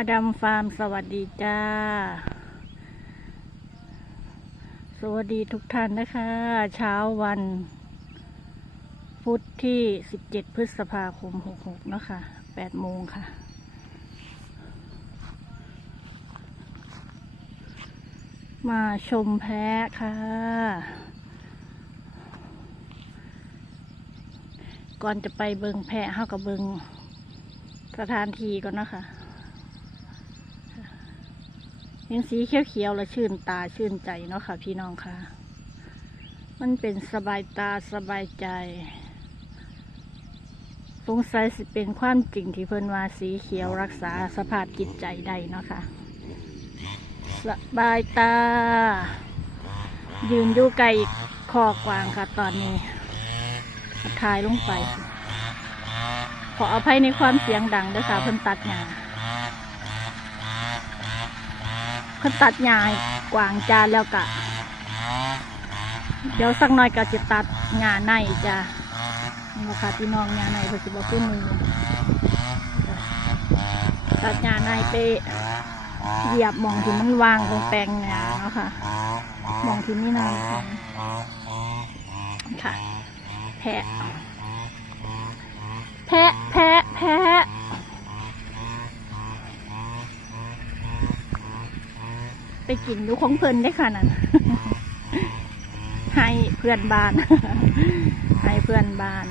อดัมฟาร์มสวัสดีจ้า สวัสดีทุกท่านนะคะ เช้าวัน พุธที่ 17 พฤษภาคม 66 นะคะ8โมงค่ะ มาชมแพะค่ะ ก่อนจะไปเบิงแพะเฮากับเบิงสถานที่ก่อนนะคะ เห็นสีเขียวๆแล้วชื่นตาชื่นใจเนาะค่ะ พี่น้องค่ะ มันเป็นสบายตาสบายใจสงสัยสิเป็นความจริงที่เพิ่นว่าสีเขียวรักษาสภาพจิตใจได้เนาะค่ะสบายตา ยืนอยู่ไกลคอกวางค่ะตอนนี้ทายลงไป ขออภัยในความเสียงดังด้วยค่ะเพิ่นตัดหญ้า เพิ่นตัดหญ้ากวางจานแล้วกะเดี๋ยวสักหน่อยก็จะตัดหญ้าในจ้ะนี่ค่ะพี่น้องหญ้าในเพิ่นสิบ่ขึ้นมือตัดหญ้าในไปเหยียบหมองที่มันวางตรงแปลงหญ้าเนาะค่ะมองที่มีน้ำของค่ะแพะแพะแพะแพะ ไปกินดูของเพลินได้ค่ะนั่นให้เพื่อนบ้าน ให้เพื่อนบ้าน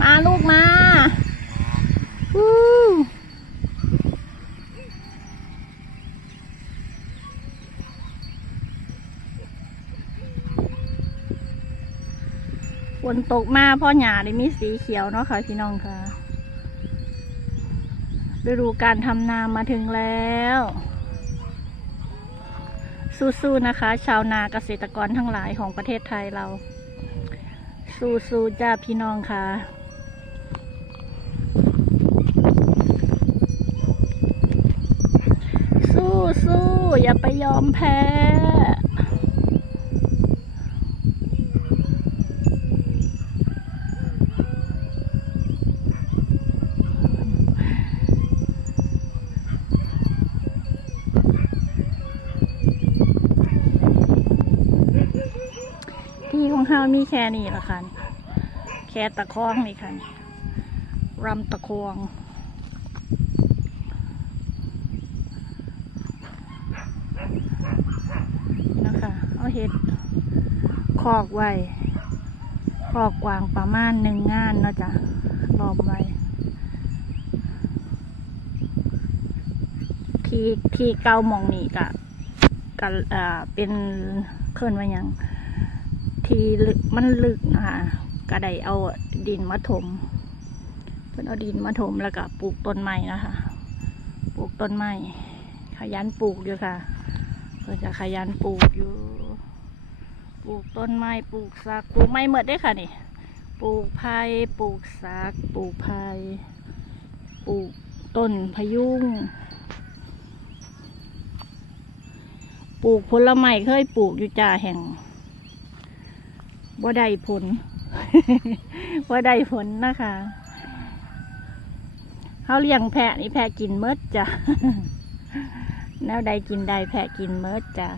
มาลูกมาวู้ฝนตกมาพ่อหญ้าได้มีสีเขียวเนาะค่ะพี่น้องค่ะ ฤดูการทำนามาถึงแล้ว สู้ๆนะคะ ชาวนาเกษตรกรทั้งหลายของประเทศไทยเรา สู้ๆจ้าพี่น้องค่ะสู้ๆอย่าไปยอมแพ้ ที่ของเฮามีแค่นี้ละค่ะ แค่ตะคองนี่ค่ะรำตะคองนะคะเอาเห็ดคอกไว้คอกกวางประมาณหนึ่งงานเนาะจ๊ะรอบไว้ที่ที่เก้าหมองนี่กะกะอ่าเป็นเคลื่อนว่าหยัง ที่ลึกมันลึกนะคะก็ได้เอาดินมาถมเพิ่นเอาดินมาถมแล้วก็ปลูกต้นไม้นะคะปลูกต้นไม้ขยันปลูกอยู่ค่ะเพิ่นจะขยันปลูกอยู่ ปลูกต้นไม้ปลูกสักปลูกไม้หมดได้ค่ะนี่ปลูกไผ่ปลูกสักปลูกไผ่ปลูกต้นพยุงปลูกผลไม้เคยปลูกอยู่จ่าแห่ง บ่ได้ผลบ่ได้ผลนะคะเขาเลี้ยงแพะนี่แพะกินเมดจ้ะแนวใดกินใดแพะกินเมดจ้ะ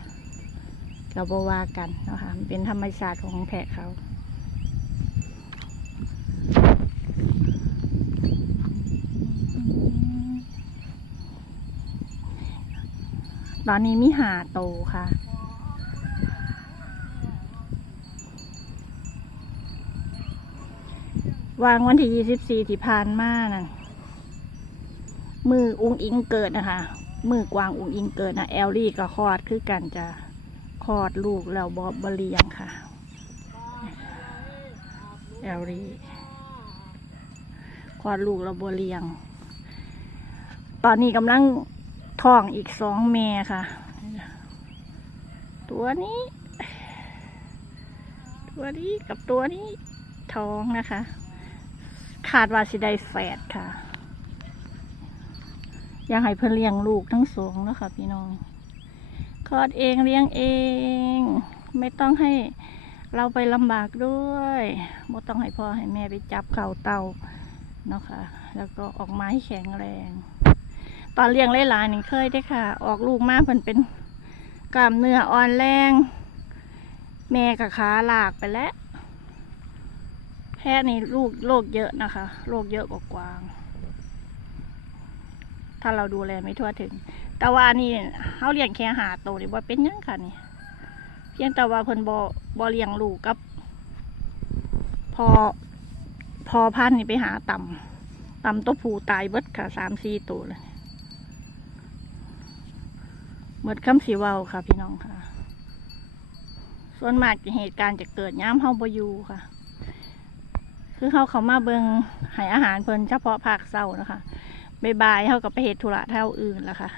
เราบว่ากันนะคะเป็นธรรมชาติของแพะเขาตอนนี้มีหาโตค่ะ วางวันที่ยี่สิบสี่ที่ผ่านมานั่นมืออุ้งอิงเกิดนะคะ มือกวางอุ้งอิงเกิดนะแอลลี่ก็คลอดคือกันจะคลอดลูกแล้วบอบบเลียงค่ะ แอลลี่คลอดลูกแล้วบเลียง ตอนนี้กำลังท้องอีกสองเมค่ะ ตัวนี้ ตัวนี้กับตัวนี้ท้องนะคะ คาดว่าสิได้แฝดค่ะ อยากให้เพื่อเลี้ยงลูกทั้งสองนะคะพี่น้องคลอดเองเลี้ยงเอง ไม่ต้องให้เราไปลำบากด้วยบ่ต้องให้พ่อให้แม่ไปจับเข่าเตาเนาะค่ะ แล้วก็ออกไมาให้แข็งแรง ตอนเลี้ยงหลายๆนี่เคยได้ค่ะ ออกลูกมาเพิ่นเป็นกล้ามเนื้ออ่อนแรง แม่กับขาหลากไปแล้ว แพะนี่ลูกโรคเยอะนะคะโรคเยอะกว่ากวาง ถ้าเราดูแลไม่ทั่วถึง แต่ว่านี่เขาเลี้ยงแค่หาโตนี่ว่าเป็นยังค่ะนี่เพียงแต่ว่าเพิ่นบอบอเลี้ยงลูกกับ พอพอพันนี่ไปหาต่ำต่ำตัวผูตายเบิดค่ะสามสี่ตัวเลยหมดคำสีเว้าค่ะ พี่น้องค่ะ ส่วนมากเหตุการณ์จะเกิดย้ำเฮาบอยู่ค่ะ คือเขาเขามาเบิงให้อาหารเพิ่นเฉพาะภาคเศร้านะคะบายๆเขาก็ไปเหตุธุระเท่าอื่นแล้วค่ะ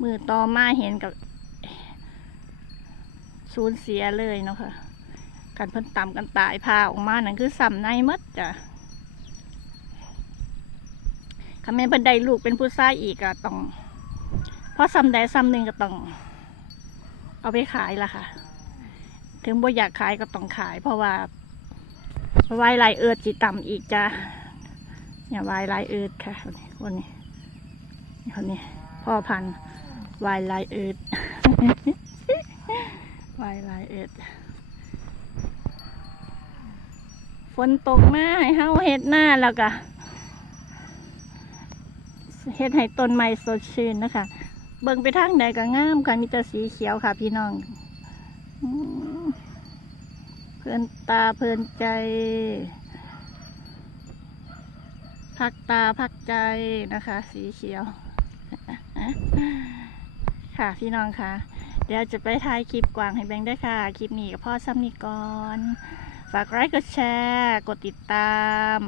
มือต่อมาเห็นกับสูญเสียเลยเนาะค่ะกันเพิ่นต่ำกันตายพาออกมานั่นคือซ้ำในมัดจ้ะคำแม่เพิ่นได้ลูกเป็นผู้ชายอีกก็ต้องเพราะซ้ำใดซ้ำหนึ่งก็ต้อง เอาไปขายละค่ะ ถึงบ่อยากขายก็ต้องขาย เพราะว่าไวายลายเอิดจิต่ำอีกจ้ะเนี่ยวายลายเอิดค่ะคนนี้คนนี้พ่อพันธุ์วายลายเอิดวายลายเอิดฝนตกมาให้เฮาเฮ็ดหน้าแล้วก็เฮ็ดให้ต้นไม้สดชื่นนะคะ เบิ่งไปทางใดก็งามค่ะมีแต่สีเขียวค่ะพี่น้องอื เพลินตาเพลินใจ พักตาพักใจนะคะ สีเขียว ค่ะพี่น้องค่ะ เดี๋ยวจะไปถ่ายคลิปกวางให้แบงค์ได้ค่ะ คลิปนี้กับพ่อซ้ำนีก่อนฝากไลค์กดแชร์ กดติดตาม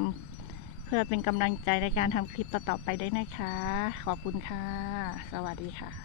เพื่อเป็นกำลังใจในการทำคลิปต่อๆไปได้นะคะ ขอบคุณค่ะ สวัสดีค่ะ